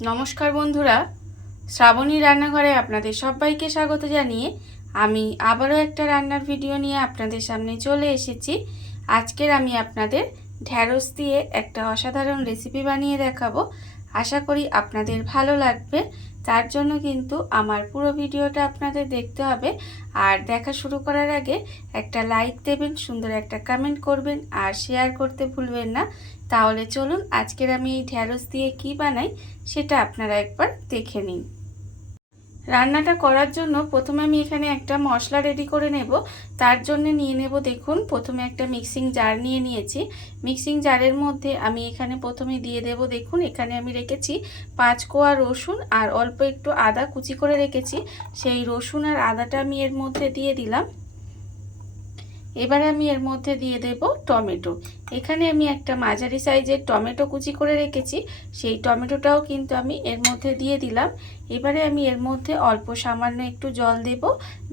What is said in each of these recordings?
নমস্কার বন্ধুরা, শ্রাবণী রান্নাঘরে আপনাদের সবাইকে স্বাগত জানিয়ে আমি আবারও একটা রান্নার ভিডিও নিয়ে আপনাদের সামনে চলে এসেছি। আজকের আমি আপনাদের ঢ্যাঁড়স দিয়ে একটা অসাধারণ রেসিপি বানিয়ে দেখাবো। আশা করি আপনাদের ভালো লাগবে। তার জন্য কিন্তু আমার পুরো ভিডিওটা আপনাদের দেখতে হবে। আর দেখা শুরু করার আগে একটা লাইক দেবেন, সুন্দর একটা কমেন্ট করবেন আর শেয়ার করতে ভুলবেন না। তাহলে চলুন আজকের আমি এই ঢ্যাঁড়স দিয়ে কি বানাই সেটা আপনারা একবার দেখে নিন। রান্নাটা করার জন্য প্রথমে আমি এখানে একটা মশলা রেডি করে নেব। তার জন্য নিয়ে নেব, দেখুন প্রথমে একটা মিক্সিং জার নিয়ে নিয়েছি। মিক্সিং জারের মধ্যে আমি এখানে প্রথমে দিয়ে দেব, দেখুন এখানে আমি রেখেছি 5 কোয়া রসুন আর অল্প একটু আদা কুচি করে রেখেছি। সেই রসুন আর আদাটা আমি এর মধ্যে দিয়ে দিলাম। এবারে আমি এর মধ্যে দিয়ে দেব টমেটো। এখানে আমি একটা মাঝারি সাইজের টমেটো কুচি করে রেখেছি, সেই টমেটোটাও কিন্তু আমি এর মধ্যে দিয়ে দিলাম। এবারে আমি এর মধ্যে অল্প সামান্য একটু জল দেব,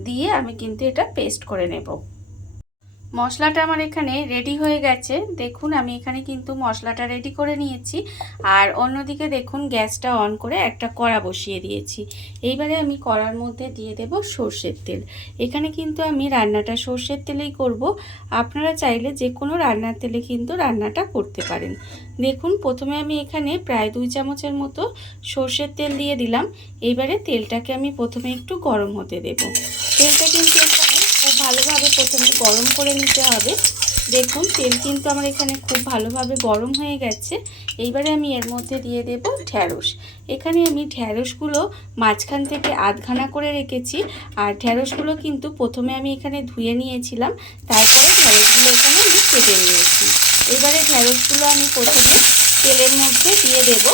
দিয়ে আমি কিন্তু এটা পেস্ট করে নেব। মশলাটা আমার এখানে রেডি হয়ে গেছে। দেখুন আমি এখানে কিন্তু মশলাটা রেডি করে নিয়েছি। আর অন্যদিকে দেখুন গ্যাসটা অন করে একটা কড়া বসিয়ে দিয়েছি। এইবারে আমি কড়ার মধ্যে দিয়ে দেব সর্ষের তেল। এখানে কিন্তু আমি রান্নাটা সর্ষের তেলেই করব। আপনারা চাইলে যে কোনো রান্নার তেলে কিন্তু রান্নাটা করতে পারেন। দেখুন প্রথমে আমি এখানে প্রায় 2 চামচের মতো সর্ষের তেল দিয়ে দিলাম। এইবারে তেলটাকে আমি প্রথমে একটু গরম হতে দেব। তেলটা কিন্তু খুব ভালোভাবে প্রথমে গরম করে নিতে হবে। দেখুন তেল কিন্তু আমার এখানে খুব ভালোভাবে গরম হয়ে গেছে। এইবারে আমি এর মধ্যে দিয়ে দেব ঢ্যাঁড়স। এখানে আমি ঢ্যাঁড়সগুলো মাঝখান থেকে আধখানা করে রেখেছি। আর ঢ্যাঁড়সগুলো কিন্তু প্রথমে আমি এখানে ধুয়ে নিয়েছিলাম, তারপরে ঢ্যাঁড়সগুলো এখানে আমি কেটে নিয়েছি। এবারে ঢ্যাঁড়সগুলো আমি প্রথমে তেলের মধ্যে দিয়ে দেব।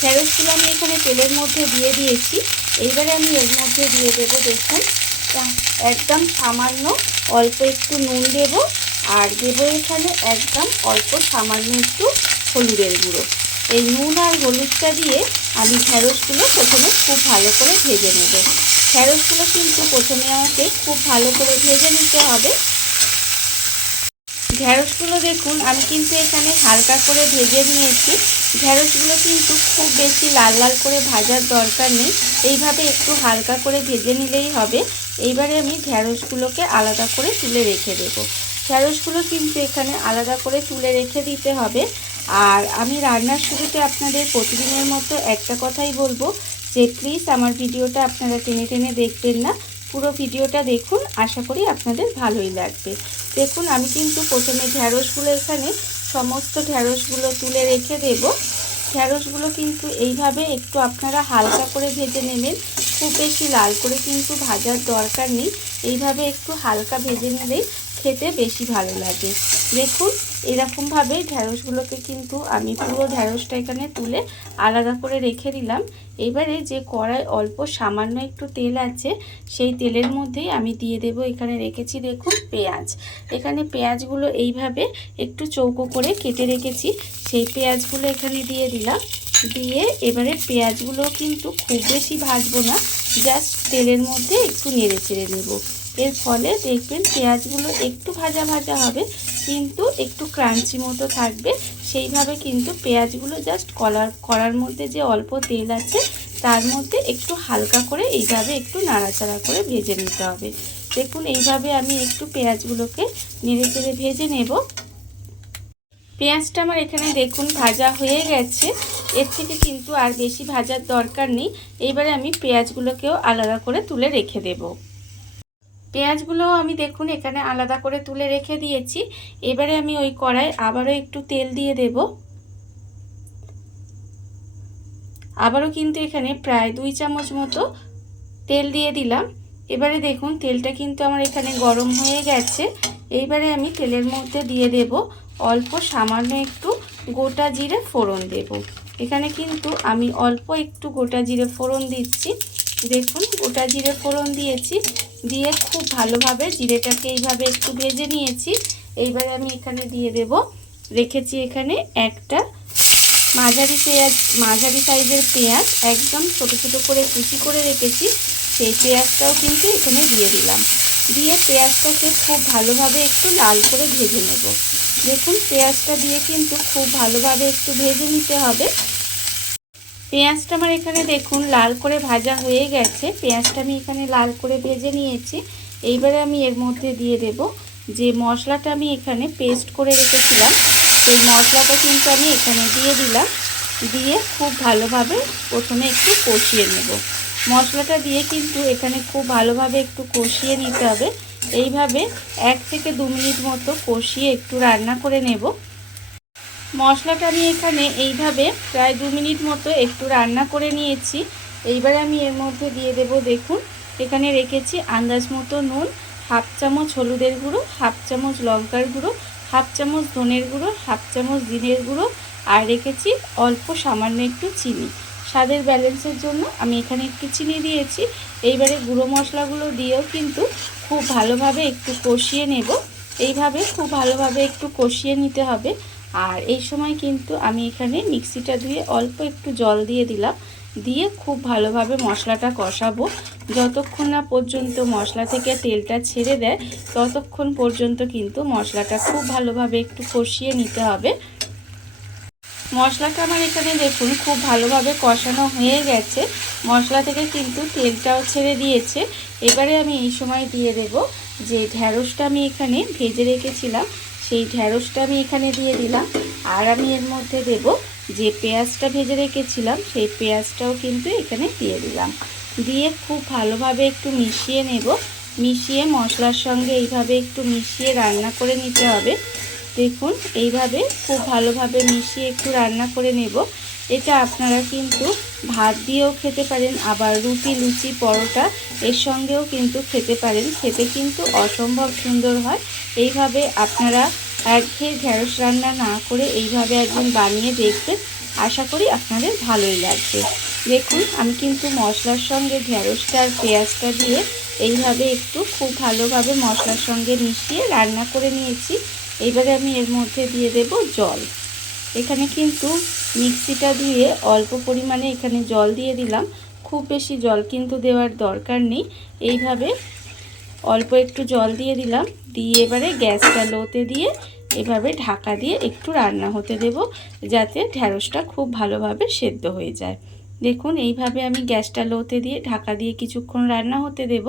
ঢ্যাঁড়সগুলো আমি এখানে তেলের মধ্যে দিয়ে দিয়েছি। এইবারে আমি এর মধ্যে দিয়ে দেব, দেখুন একদম সামান্য অল্প একটু নুন দেব। আর দেব এখানে একদম অল্প সামান্য একটু হলুদের গুঁড়ো। এই নুন আর হলুদটা দিয়ে আমি ঢ্যাঁড়সগুলো প্রথমে খুব ভালো করে ভেজে নেব। ঢ্যাঁড়সগুলো কিন্তু প্রথমে আমাকে খুব ভালো করে ভেজে নিতে হবে। ঢ্যাঁড়সগুলো দেখুন আমি কিন্তু এখানে হালকা করে ভেজে নিয়েছি। ঢ্যাঁড়সগুলো কিন্তু খুব বেশি লাল লাল করে ভাজার দরকার নেই, এইভাবে একটু হালকা করে ভেজে নিলেই হবে। এইবারে আমি ঢ্যাঁড়সগুলোকে আলাদা করে তুলে রেখে দেব। ঢ্যাঁড়সগুলো কিন্তু এখানে আলাদা করে তুলে রেখে দিতে হবে। আর আমি রান্নার শুরুতে আপনাদের প্রতিদিনের মতো একটা কথাই বলবো, যে প্লিজ আমার ভিডিওটা আপনারা টেনে টেনে দেখবেন না, পুরো ভিডিওটা দেখুন, আশা করি আপনাদের ভালোই লাগবে। দেখুন আমি কিন্তু প্রথমে ঢ্যাঁড়সগুলো এখানে সমস্ত ঢ্যাঁড়সগুলো তুলে রেখে দেব। ঢ্যাঁড়সগুলো কিন্তু এইভাবে একটু আপনারা হালকা করে ভেজে নেবেন, খুব বেশি লাল করে কিন্তু ভাজার দরকার নেই। এইভাবে একটু হালকা ভেজে নিলেই খেতে বেশি ভালো লাগে। দেখুন এরকমভাবে ঢ্যাঁড়সগুলোকে কিন্তু আমি পুরো ঢ্যাঁড়সটা এখানে তুলে আলাদা করে রেখে দিলাম। এবারে যে কড়াই অল্প সামান্য একটু তেল আছে, সেই তেলের মধ্যেই আমি দিয়ে দেব, এখানে রেখেছি দেখুন পেঁয়াজ। এখানে পেঁয়াজগুলো এইভাবে একটু চৌকো করে কেটে রেখেছি, সেই পেঁয়াজগুলো এখানে দিয়ে দিলাম। দিয়ে এবারে পেঁয়াজগুলো কিন্তু খুব বেশি ভাজবো না, জাস্ট তেলের মধ্যে একটু নেড়ে চেড়ে নেব। এর ফলে দেখবেন পেঁয়াজগুলো একটু ভাজা ভাজা হবে, কিন্তু একটু ক্রাঞ্চি মতো থাকবে। সেইভাবে কিন্তু পেঁয়াজগুলো জাস্ট কড়ার মধ্যে যে অল্প তেল আছে তার মধ্যে একটু হালকা করে এইভাবে একটু নাড়াচাড়া করে ভেজে নিতে হবে। দেখুন এইভাবে আমি একটু পেঁয়াজগুলোকে নেড়ে চেড়ে ভেজে নেব। পেঁয়াজটা আমার এখানে দেখুন ভাজা হয়ে গেছে, এর থেকে কিন্তু আর বেশি ভাজার দরকার নেই। এইবারে আমি পেঁয়াজগুলোকেও আলাদা করে তুলে রেখে দেব। পেঁয়াজগুলোও আমি দেখুন এখানে আলাদা করে তুলে রেখে দিয়েছি। এবারে আমি ওই কড়াই আবারও একটু তেল দিয়ে দেব। আবারও কিন্তু এখানে প্রায় 2 চামচ মতো তেল দিয়ে দিলাম। এবারে দেখুন তেলটা কিন্তু আমার এখানে গরম হয়ে গেছে। এইবারে আমি তেলের মধ্যে দিয়ে দেব অল্প সামান্য একটু গোটা জিরে ফোড়ন দেব। এখানে কিন্তু আমি অল্প একটু গোটা জিরে ফোড়ন দিচ্ছি। দেখুন গোটা জিরে ফোড়ন দিয়েছি, দিয়ে খুব ভালোভাবে জিরেটাকে এইভাবে একটু ভেজে নিয়েছি। এইবারে আমি এখানে দিয়ে দেব, রেখেছি এখানে একটা মাঝারি সাইজের পেঁয়াজ একদম ছোট ছোট করে কুচি করে রেখেছি, সেই পেঁয়াজটাও কিন্তু এখানে দিয়ে দিলাম। দিয়ে পেঁয়াজটাকে খুব ভালোভাবে একটু লাল করে ভেজে নেব। দেখুন পেঁয়াজটা দিয়ে কিন্তু খুব ভালোভাবে একটু ভেজে নিতে হবে। পেঁয়াজটা আমার এখানে দেখুন লাল করে ভাজা হয়ে গেছে। পেঁয়াজটা আমি এখানে লাল করে ভেজে নিয়েছি। এইবারে আমি এর মধ্যে দিয়ে দেব যে মশলাটা আমি এখানে পেস্ট করে রেখেছিলাম, সেই মশলাটা কিন্তু আমি এখানে দিয়ে দিলাম। দিয়ে খুব ভালোভাবে প্রথমে একটু কষিয়ে নেব। মশলাটা দিয়ে কিন্তু এখানে খুব ভালোভাবে একটু কষিয়ে নিতে হবে। এইভাবে 1 থেকে 2 মিনিট মতো কষিয়ে একটু রান্না করে নেব। মশলাটা আমি এখানে এইভাবে প্রায় 2 মিনিট মতো একটু রান্না করে নিয়েছি। এইবারে আমি এর মধ্যে দিয়ে দেব, দেখুন এখানে রেখেছি আন্দাজ মতো নুন, 1/2 চামচ হলুদের গুঁড়ো, 1/2 চামচ লঙ্কার গুঁড়ো, 1/2 চামচ ধনের গুঁড়ো, 1/2 চামচ জিরের গুঁড়ো, আর রেখেছি অল্প সামান্য একটু চিনি। স্বাদের ব্যালেন্সের জন্য আমি এখানে একটু চিনি দিয়েছি। এইবারে গুঁড়ো মশলাগুলো দিয়েও কিন্তু খুব ভালোভাবে একটু কষিয়ে নেব। এইভাবে খুব ভালোভাবে একটু কষিয়ে নিতে হবে। আর এই সময় কিন্তু আমি এখানে মিক্সিটা ধুয়ে অল্প একটু জল দিয়ে দিলাম। দিয়ে খুব ভালোভাবে মশলাটা কষাবো। যতক্ষণ না পর্যন্ত মশলা থেকে তেলটা ছেড়ে দেয় ততক্ষণ পর্যন্ত কিন্তু মশলাটা খুব ভালোভাবে একটু কষিয়ে নিতে হবে। মশলাটা আমার এখানে দেখুন খুব ভালোভাবে কষানো হয়ে গেছে। মশলা থেকে কিন্তু তেলটাও ছেড়ে দিয়েছে। এবারে আমি এই সময় দিয়ে দেব যে ঢ্যাঁড়সটা আমি এখানে ভেজে রেখেছিলাম, সেই ঢ্যাঁড়সটা আমি এখানে দিয়ে দিলাম। আর আমি এর মধ্যে দেব যে পেঁয়াজটা ভেজে রেখেছিলাম, সেই পেঁয়াজটাও কিন্তু এখানে দিয়ে দিলাম। দিয়ে খুব ভালোভাবে একটু মিশিয়ে নেব। মিশিয়ে মশলার সঙ্গে এইভাবে একটু মিশিয়ে রান্না করে নিতে হবে। দেখুন এইভাবে খুব ভালোভাবে মিশিয়ে একটু রান্না করে নেব। এটা আপনারা কিন্তু ভাত দিয়েও খেতে পারেন, আবার রুটি, লুচি, পরোটা এর সঙ্গেও কিন্তু খেতে পারেন। খেতে কিন্তু অসম্ভব সুন্দর হয়। এইভাবে আপনারা একঘেয়ে ঢ্যাঁড়স রান্না না করে এইভাবে একদিন বানিয়ে দেখবেন, আশা করি আপনাদের ভালোই লাগবে। দেখুন আমি কিন্তু মশলার সঙ্গে ঢ্যাঁড়সটা আর পেঁয়াজটা দিয়ে এইভাবে একটু খুব ভালোভাবে মশলার সঙ্গে মিশিয়ে রান্না করে নিয়েছি। এবারে আমি এর মধ্যে দিয়ে দেব জল। এখানে কিন্তু মিক্সিটা ধুয়ে অল্প পরিমাণে এখানে জল দিয়ে দিলাম। খুব বেশি জল কিন্তু দেওয়ার দরকার নেই। এইভাবে অল্প একটু জল দিয়ে দিলাম। দিয়ে এবারে গ্যাসটা লোতে দিয়ে এভাবে ঢাকা দিয়ে একটু রান্না হতে দেব, যাতে ঢ্যাঁড়সটা খুব ভালোভাবে সেদ্ধ হয়ে যায়। দেখুন এইভাবে আমি গ্যাসটা লোতে দিয়ে ঢাকা দিয়ে কিছুক্ষণ রান্না হতে দেব।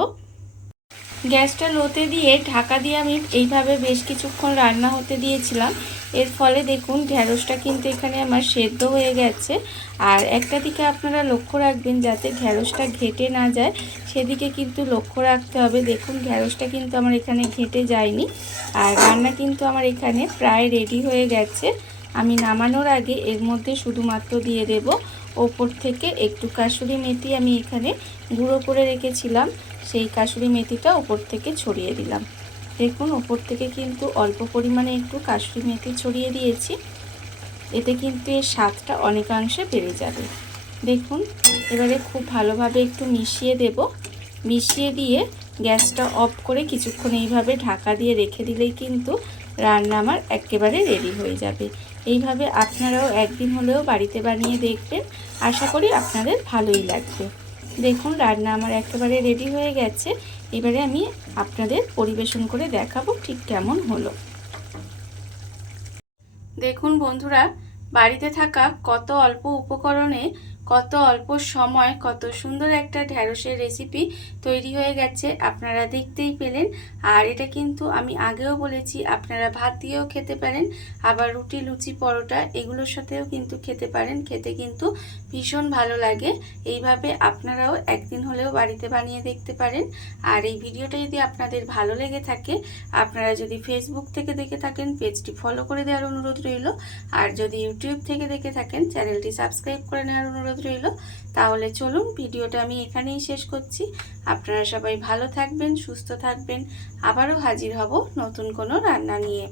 গ্যাসটা লোতে দিয়ে ঢাকা দিয়ে আমি এইভাবে বেশ কিছুক্ষণ রান্না হতে দিয়েছিলাম। এর ফলে দেখুন ঢ্যাঁড়সটা কিন্তু এখানে আমার সেদ্ধ হয়ে গেছে। আর একটা দিকে আপনারা লক্ষ্য রাখবেন যাতে ঢ্যাঁড়সটা ঘেটে না যায়, সেদিকে কিন্তু লক্ষ্য রাখতে হবে। দেখুন ঢ্যাঁড়সটা কিন্তু আমার এখানে ঘেটে যায়নি। আর রান্না কিন্তু আমার এখানে প্রায় রেডি হয়ে গেছে। আমি নামানোর আগে এর মধ্যে শুধুমাত্র দিয়ে দেব ওপর থেকে একটু কাসুরি মেথি। আমি এখানে গুঁড়ো করে রেখেছিলাম, সেই কাসুরি মেথিটা ওপর থেকে ছড়িয়ে দিলাম। দেখুন ওপর থেকে কিন্তু অল্প পরিমাণে একটু কাসুরি মেথি ছড়িয়ে দিয়েছি। এতে কিন্তু এর স্বাদটা অনেকাংশে বেড়ে যাবে। দেখুন এবারে খুব ভালোভাবে একটু মিশিয়ে দেব। মিশিয়ে দিয়ে গ্যাসটা অফ করে কিছুক্ষণ এইভাবে ঢাকা দিয়ে রেখে দিলেই কিন্তু রান্না আমার একেবারে রেডি হয়ে যাবে। এইভাবে আপনারাও একদিন হলেও বাড়িতে বানিয়ে দেখবেন, আশা করি আপনাদের ভালোই লাগবে। দেখুন রান্না আমার একেবারে রেডি হয়ে গেছে। এবারে আমি আপনাদের পরিবেশন করে দেখাবো ঠিক কেমন হলো। দেখুন বন্ধুরা, বাড়িতে থাকা কত অল্প উপকরণে কত অল্প সময় কত সুন্দর একটা ঢ্যাঁড়সের রেসিপি তৈরি হয়ে গেছে, আপনারা দেখতেই পেলেন। আর এটা কিন্তু আমি আগেও বলেছি আপনারা ভাত দিয়েও খেতে পারেন, আবার রুটি, লুচি, পরোটা এগুলোর সাথেও কিন্তু খেতে পারেন। খেতে কিন্তু ভীষণ ভালো লাগে। এইভাবে আপনারাও একদিন হলেও বাড়িতে বানিয়ে দেখতে পারেন। আর এই ভিডিওটা যদি আপনাদের ভালো লেগে থাকে, আপনারা যদি ফেসবুক থেকে দেখে থাকেন পেজটি ফলো করে দেওয়ার অনুরোধ রইল। আর যদি ইউটিউব থেকে দেখে থাকেন চ্যানেলটি সাবস্ক্রাইব করে নেওয়ার অনুরোধ রইল। তাহলে চলুন ভিডিওটা আমি এখানেই শেষ করছি। আপনারা সবাই ভালো থাকবেন, সুস্থ থাকবেন। আবারও হাজির হব নতুন কোনো রান্না নিয়ে।